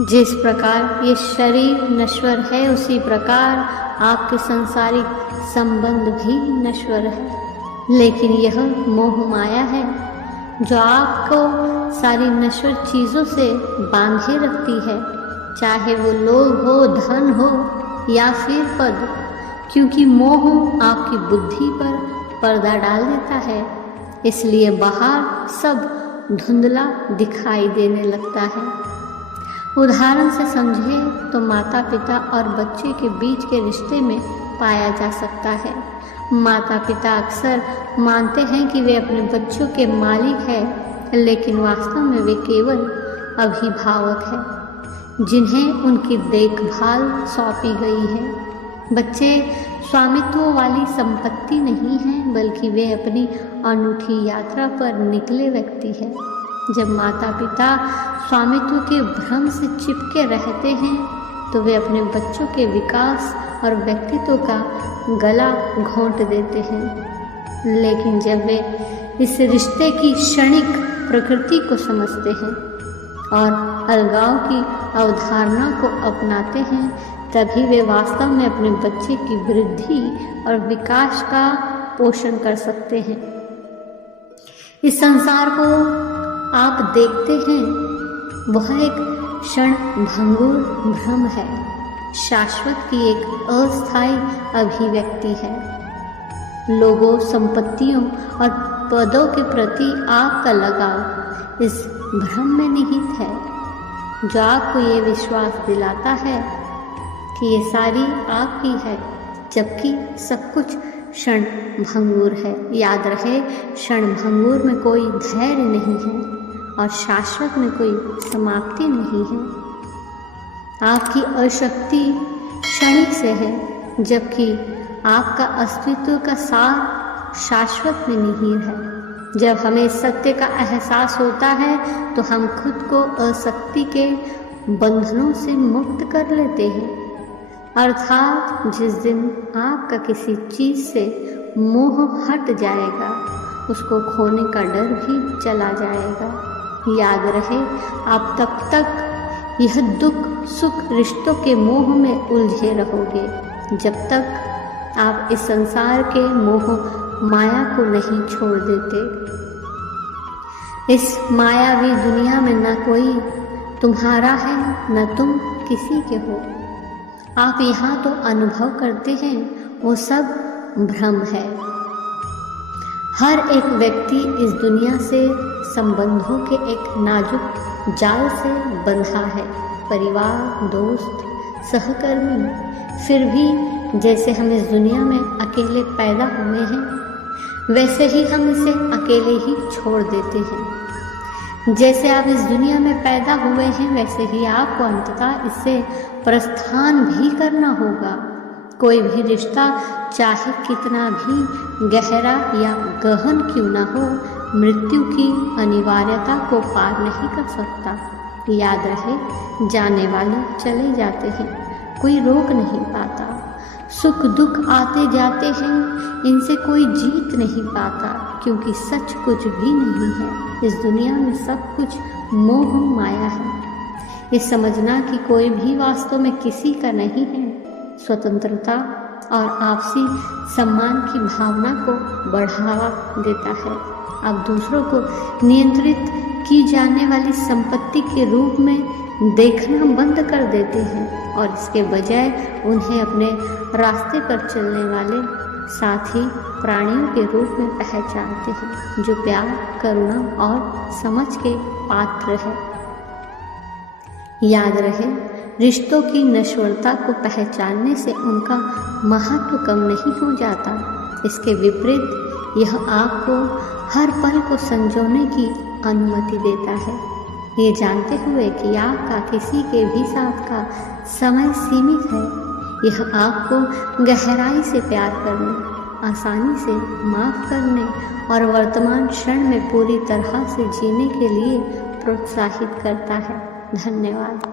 जिस प्रकार ये शरीर नश्वर है, उसी प्रकार आपके सांसारिक संबंध भी नश्वर है। लेकिन यह मोह माया है जो आपको सारी नश्वर चीज़ों से बांधे रखती है, चाहे वो लोभ हो, धन हो या फिर पद, क्योंकि मोह आपकी बुद्धि पर पर्दा डाल देता है, इसलिए बाहर सब धुंधला दिखाई देने लगता है। उदाहरण से समझे तो माता पिता और बच्चे के बीच के रिश्ते में पाया जा सकता है। माता पिता अक्सर मानते हैं कि वे अपने बच्चों के मालिक हैं, लेकिन वास्तव में वे केवल अभिभावक हैं जिन्हें उनकी देखभाल सौंपी गई है। बच्चे स्वामित्व वाली संपत्ति नहीं हैं, बल्कि वे अपनी अनूठी यात्रा पर निकले व्यक्ति हैं। जब माता पिता स्वामित्व के भ्रम से चिपके रहते हैं तो वे अपने बच्चों के विकास और व्यक्तित्व का गला घोंट देते हैं। लेकिन जब वे इस रिश्ते की क्षणिक प्रकृति को समझते हैं और अलगाव की अवधारणा को अपनाते हैं, तभी वे वास्तव में अपने बच्चे की वृद्धि और विकास का पोषण कर सकते हैं। इस संसार को आप देखते हैं, वह एक क्षण भंगुर भ्रम है, शाश्वत की एक अस्थायी अभिव्यक्ति है। लोगों, संपत्तियों और पदों के प्रति आपका लगाव इस भ्रम में निहित है, जो आपको ये विश्वास दिलाता है कि ये सारी आपकी है, जबकि सब कुछ क्षण भंगुर है। याद रहे, क्षण भंगुर में कोई धैर्य नहीं है और शाश्वत में कोई समाप्ति नहीं है। आपकी अशक्ति क्षणिक से है, जबकि आपका अस्तित्व का सार शाश्वत में निहित है। जब हमें सत्य का एहसास होता है तो हम खुद को अशक्ति के बंधनों से मुक्त कर लेते हैं। अर्थात जिस दिन आपका किसी चीज़ से मोह हट जाएगा, उसको खोने का डर भी चला जाएगा। याद रहे, आप तब तक यह दुख सुख रिश्तों के मोह में उलझे रहोगे, जब तक आप इस संसार के मोह माया को नहीं छोड़ देते। इस मायावी दुनिया में न कोई तुम्हारा है, न तुम किसी के हो। आप यहाँ तो अनुभव करते हैं, वो सब भ्रम है। हर एक व्यक्ति इस दुनिया से संबंधों के एक नाजुक जाल से बंधा है, परिवार, दोस्त, सहकर्मी। फिर भी जैसे हम इस दुनिया में अकेले पैदा हुए हैं, वैसे ही हम इसे अकेले ही छोड़ देते हैं। जैसे आप इस दुनिया में पैदा हुए हैं, वैसे ही आपको अंततः इससे प्रस्थान भी करना होगा। कोई भी रिश्ता चाहे कितना भी गहरा या गहन क्यों ना हो, मृत्यु की अनिवार्यता को पार नहीं कर सकता। याद रहे, जाने वाले चले जाते हैं, कोई रोक नहीं पाता। सुख दुख आते जाते हैं, इनसे कोई जीत नहीं पाता, क्योंकि सच कुछ भी नहीं है। इस दुनिया में सब कुछ मोह माया है। ये समझना कि कोई भी वास्तव में किसी का नहीं है, स्वतंत्रता और आपसी सम्मान की भावना को बढ़ावा देता है। आप दूसरों को नियंत्रित की जाने वाली संपत्ति के रूप में देखना बंद कर देते हैं और इसके बजाय उन्हें अपने रास्ते पर चलने वाले साथी प्राणियों के रूप में पहचानते हैं, जो प्यार, करुणा और समझ के पात्र है। याद रहे, रिश्तों की नश्वरता को पहचानने से उनका महत्व कम नहीं हो जाता। इसके विपरीत यह आपको हर पल को संजोने की अनुमति देता है, ये जानते हुए कि आपका किसी के भी साथ का समय सीमित है। यह आपको गहराई से प्यार करने, आसानी से माफ़ करने और वर्तमान क्षण में पूरी तरह से जीने के लिए प्रोत्साहित करता है। धन्यवाद।